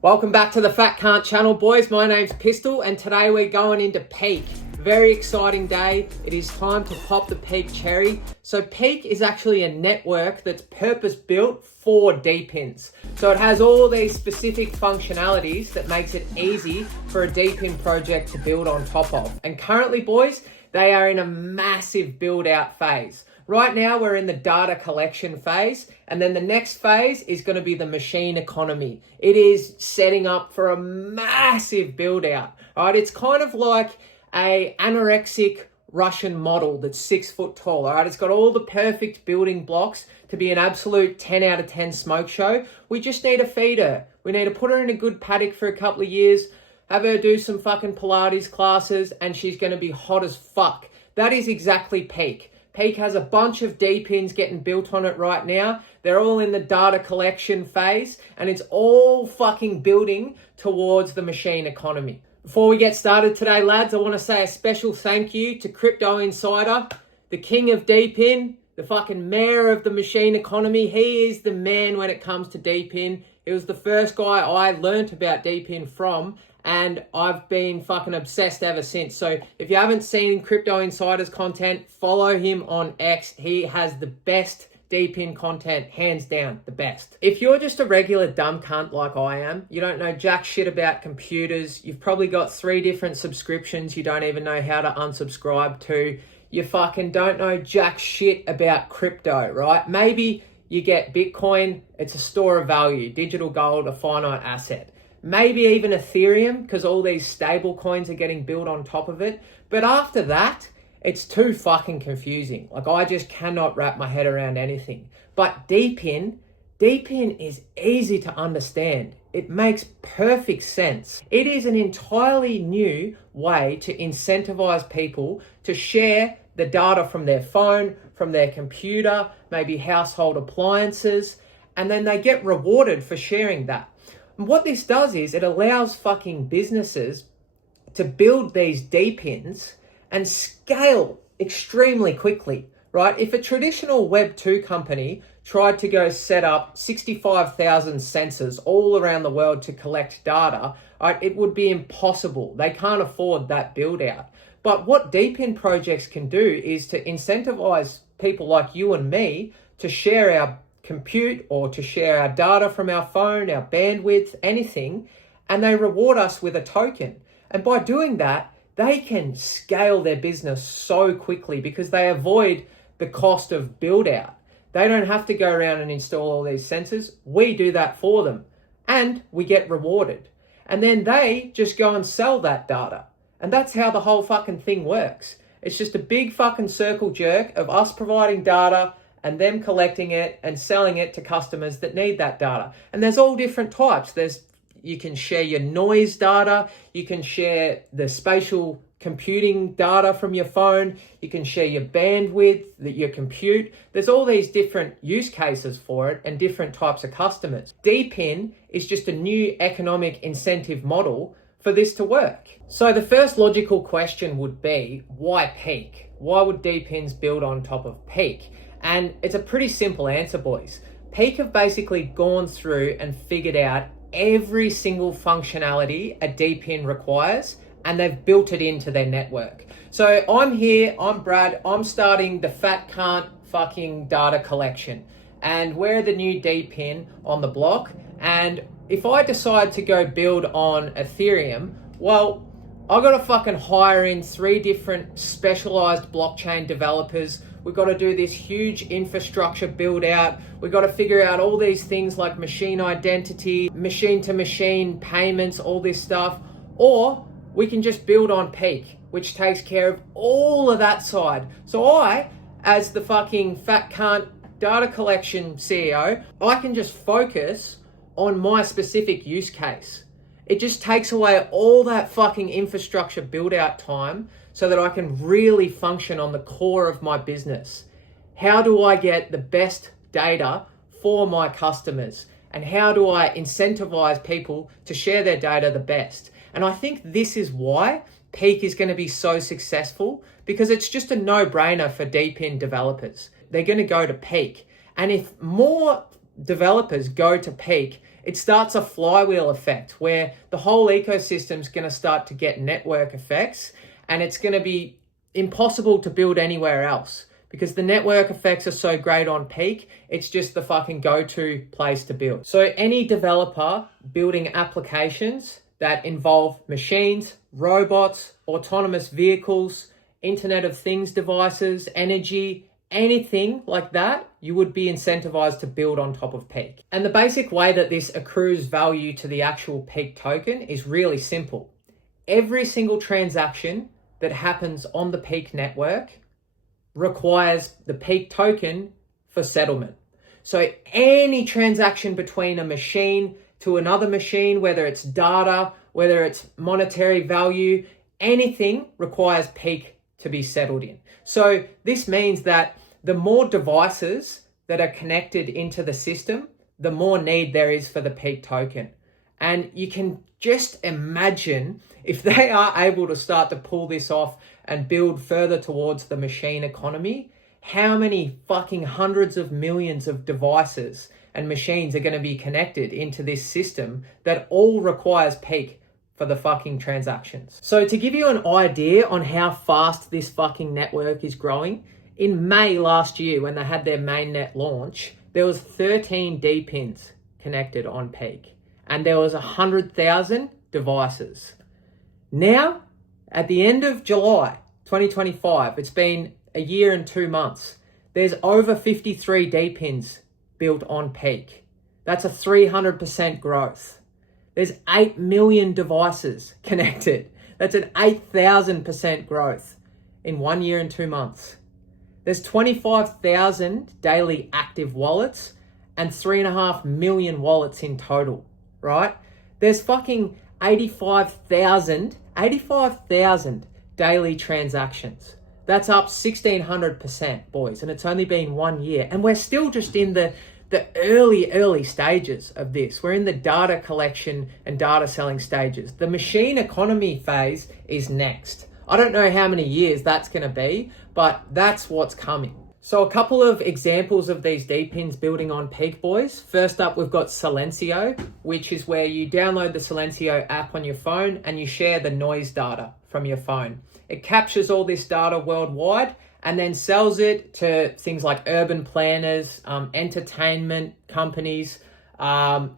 Welcome back to the Fat Can't channel, boys. My name's Pistol, and today we're going into PEAQ. Very exciting day. It is time to pop the PEAQ cherry. So PEAQ is actually a network that's purpose-built for DePINs. So it has all these specific functionalities that makes it easy for a DePIN project to build on top of. And currently, boys, they are in a massive build-out phase. Right now, we're in the data collection phase, and then the next phase is going to be the machine economy. It is setting up for a massive build out, right? It's kind of like a anorexic Russian model that's 6 foot tall, all right? It's got all the perfect building blocks to be an absolute 10 out of 10 smoke show. We just need to feed her. We need to put her in a good paddock for a couple of years, have her do some fucking Pilates classes, and she's going to be hot as fuck. That is exactly PEAQ. PEAQ has a bunch of DePINs getting built on it right now. They're all in the data collection phase, and it's all fucking building towards the machine economy. Before we get started today, lads, I want to say a special thank you to Crypto Insider, the king of DePIN, the fucking mayor of the machine economy. He is the man when it comes to DePIN. He was the first guy I learnt about DePIN from, and I've been fucking obsessed ever since. So if you haven't seen Crypto Insider's content, follow him on X. He has the best DePIN content, hands down, the best. If you're just a regular dumb cunt like I am, you don't know jack shit about computers, you've probably got 3 different subscriptions you don't even know how to unsubscribe to, you fucking don't know jack shit about crypto, right? Maybe you get Bitcoin, it's a store of value, digital gold, a finite asset. Maybe even Ethereum, because all these stable coins are getting built on top of it. But after that, it's too fucking confusing. Like, I just cannot wrap my head around anything. But DePIN is easy to understand. It makes perfect sense. It is an entirely new way to incentivize people to share the data from their phone, from their computer, maybe household appliances, and then they get rewarded for sharing that. And what this does is it allows fucking businesses to build these DePINs and scale extremely quickly, right? If a traditional Web 2 company tried to go set up 65,000 sensors all around the world to collect data, right, it would be impossible. They can't afford that build out. But what DePIN projects can do is to incentivize people like you and me to share our compute or to share our data from our phone, our bandwidth, anything, and they reward us with a token. And by doing that, they can scale their business so quickly because they avoid the cost of build out. They don't have to go around and install all these sensors. We do that for them and we get rewarded. And then they just go and sell that data. And that's how the whole fucking thing works. It's just a big fucking circle jerk of us providing data and them collecting it and selling it to customers that need that data. And there's all different types. You can share your noise data, you can share the spatial computing data from your phone, you can share your bandwidth, your compute. There's all these different use cases for it and different types of customers. DePIN is just a new economic incentive model for this to work. So the first logical question would be, why PEAQ? Why would DePINs build on top of PEAQ? And it's a pretty simple answer, boys. PEAQ have basically gone through and figured out every single functionality a DePIN requires, and they've built it into their network. So I'm here, I'm Brad, I'm starting the Fat Can't fucking data collection, and we're the new DePIN on the block. And if I decide to go build on Ethereum, well, I've got to fucking hire in 3 different specialized blockchain developers. We've got to do this huge infrastructure build out. We've got to figure out all these things like machine identity, machine to machine payments, all this stuff. Or we can just build on PEAQ, which takes care of all of that side. So I, as the fucking Fat Can't data collection CEO, I can just focus on my specific use case. It just takes away all that fucking infrastructure build out time so that I can really function on the core of my business. How do I get the best data for my customers? And how do I incentivize people to share their data the best? And I think this is why PEAQ is going to be so successful, because it's just a no-brainer for DePIN developers. They're going to go to PEAQ. And if more developers go to PEAQ, it starts a flywheel effect where the whole ecosystem is going to start to get network effects, and it's going to be impossible to build anywhere else because the network effects are so great on PEAQ. It's just the fucking go-to place to build. So any developer building applications that involve machines, robots, autonomous vehicles, Internet of Things devices, energy, anything like that, you would be incentivized to build on top of PEAQ. And the basic way that this accrues value to the actual PEAQ token is really simple. Every single transaction that happens on the PEAQ network requires the PEAQ token for settlement. So any transaction between a machine to another machine, whether it's data, whether it's monetary value, anything requires PEAQ to be settled in. So this means that the more devices that are connected into the system, the more need there is for the PEAQ token. And you can just imagine if they are able to start to pull this off and build further towards the machine economy, how many fucking hundreds of millions of devices and machines are going to be connected into this system that all requires PEAQ for the fucking transactions. So to give you an idea on how fast this fucking network is growing, in May last year when they had their mainnet launch, there was 13 DePINs connected on PEAQ and there was 100,000 devices. Now, at the end of July 2025, it's been a year and 2 months, there's over 53 DePINs built on PEAQ. That's a 300% growth. There's 8 million devices connected. That's an 8,000% growth in 1 year and 2 months. There's 25,000 daily active wallets and 3.5 million wallets in total, right? There's fucking 85,000 daily transactions. That's up 1,600%, boys, and it's only been 1 year. And we're still just in the early stages of this. We're in the data collection and data selling stages. The machine economy phase is next. I don't know how many years that's going to be, but that's what's coming. So a couple of examples of these DePINs building on PEAQ, boys. First up, we've got Sencio, which is where you download the Sencio app on your phone and you share the noise data from your phone. It captures all this data worldwide and then sells it to things like urban planners, entertainment companies,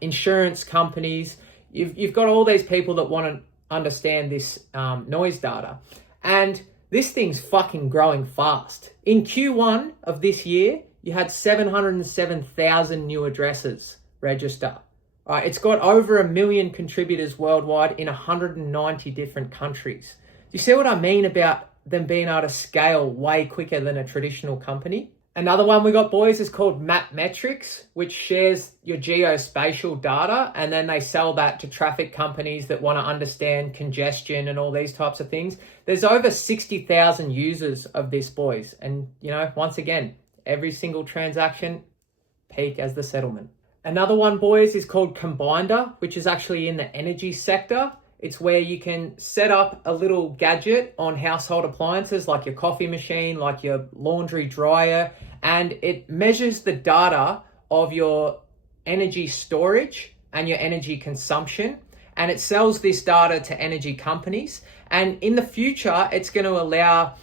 insurance companies. You've got all these people that want to understand this noise data. And this thing's fucking growing fast. In Q1 of this year, you had 707,000 new addresses register. It's got over 1 million contributors worldwide in 190 different countries. Do you see what I mean about them being able to scale way quicker than a traditional company? Another one we got, boys, is called MachineX, which shares your geospatial data, and then they sell that to traffic companies that want to understand congestion and all these types of things. There's over 60,000 users of this, boys. And, you know, once again, every single transaction, PEAQ as the settlement. Another one, boys, is called Combinder, which is actually in the energy sector. It's where you can set up a little gadget on household appliances like your coffee machine, like your laundry dryer, and it measures the data of your energy storage and your energy consumption, and it sells this data to energy companies. And in the future, it's going to allow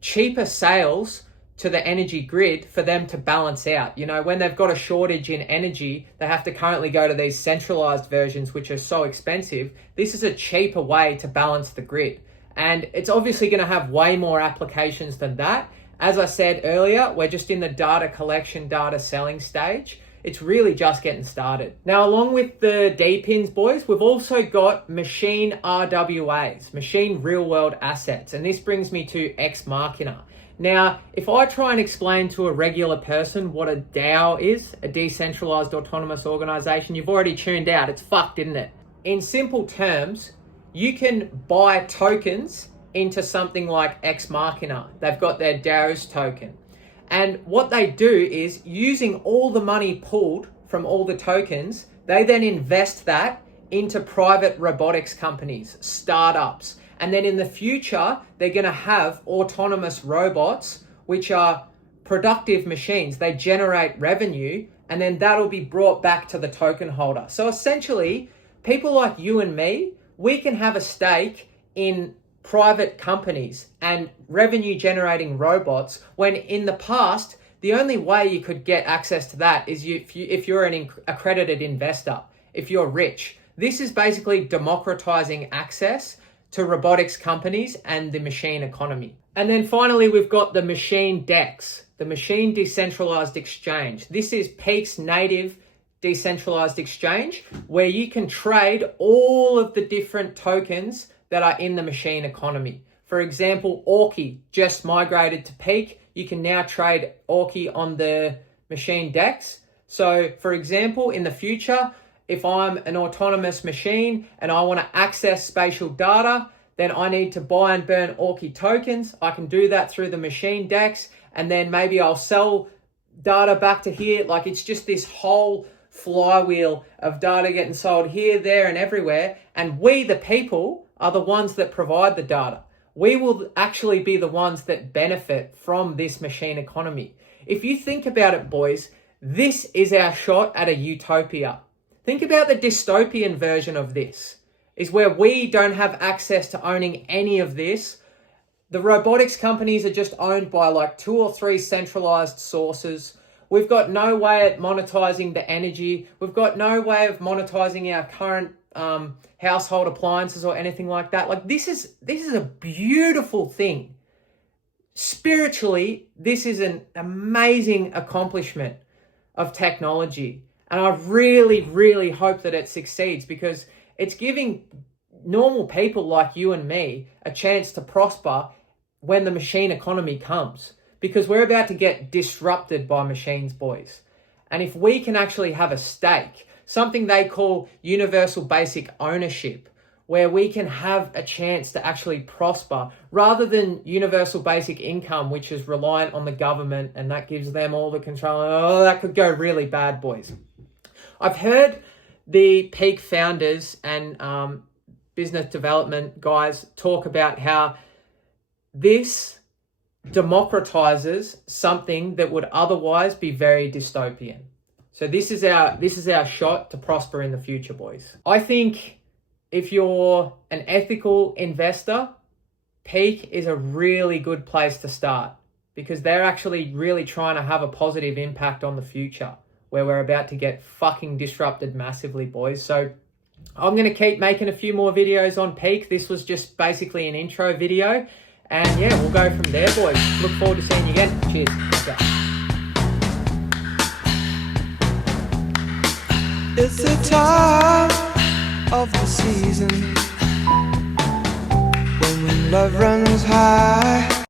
cheaper sales to the energy grid for them to balance out. You know, when they've got a shortage in energy, they have to currently go to these centralized versions, which are so expensive. This is a cheaper way to balance the grid. And it's obviously going to have way more applications than that. As I said earlier, we're just in the data collection, data selling stage. It's really just getting started. Now, along with the DePINs, boys, we've also got Machine RWAs, Machine Real World Assets. And this brings me to Ex Machina. Now, if I try and explain to a regular person what a DAO is, a decentralized autonomous organization, you've already tuned out. It's fucked, isn't it? In simple terms, you can buy tokens into something like Ex Machina. They've got their DAO's token. And what they do is, using all the money pulled from all the tokens, they then invest that into private robotics companies, startups. And then in the future, they're going to have autonomous robots, which are productive machines. They generate revenue and then that'll be brought back to the token holder. So essentially, people like you and me, we can have a stake in private companies and revenue generating robots, when in the past, the only way you could get access to that is if you're an accredited investor, if you're rich. This is basically democratizing access to robotics companies and the machine economy. And then finally, we've got the Machine DEX, the Machine Decentralized Exchange. This is PEAQ's native decentralized exchange, where you can trade all of the different tokens that are in the machine economy. For example, Orki just migrated to PEAQ. You can now trade Orki on the Machine DEX. So for example, in the future, if I'm an autonomous machine and I want to access spatial data, then I need to buy and burn Orki tokens. I can do that through the Machine DEX, and then maybe I'll sell data back to here. Like, it's just this whole flywheel of data getting sold here, there, and everywhere. And we, the people, are the ones that provide the data. We will actually be the ones that benefit from this machine economy. If you think about it, boys, this is our shot at a utopia. Think about the dystopian version of this, is where we don't have access to owning any of this. The robotics companies are just owned by like 2 or 3 centralized sources. We've got no way at monetizing the energy. We've got no way of monetizing our current household appliances or anything like that. Like, this is a beautiful thing. Spiritually, this is an amazing accomplishment of technology. And I really, really hope that it succeeds, because it's giving normal people like you and me a chance to prosper when the machine economy comes, because we're about to get disrupted by machines, boys. And if we can actually have a stake, something they call universal basic ownership, where we can have a chance to actually prosper, rather than universal basic income, which is reliant on the government and that gives them all the control. Oh, that could go really bad, boys. I've heard the PEAQ founders and business development guys talk about how this democratizes something that would otherwise be very dystopian. So this is our shot to prosper in the future, boys. I think if you're an ethical investor, PEAQ is a really good place to start, because they're actually really trying to have a positive impact on the future, where we're about to get fucking disrupted massively, boys. So I'm going to keep making a few more videos on PEAQ. This was just basically an intro video. And yeah, we'll go from there, boys. Look forward to seeing you again. Cheers. Okay. It's the time of the season when love runs high.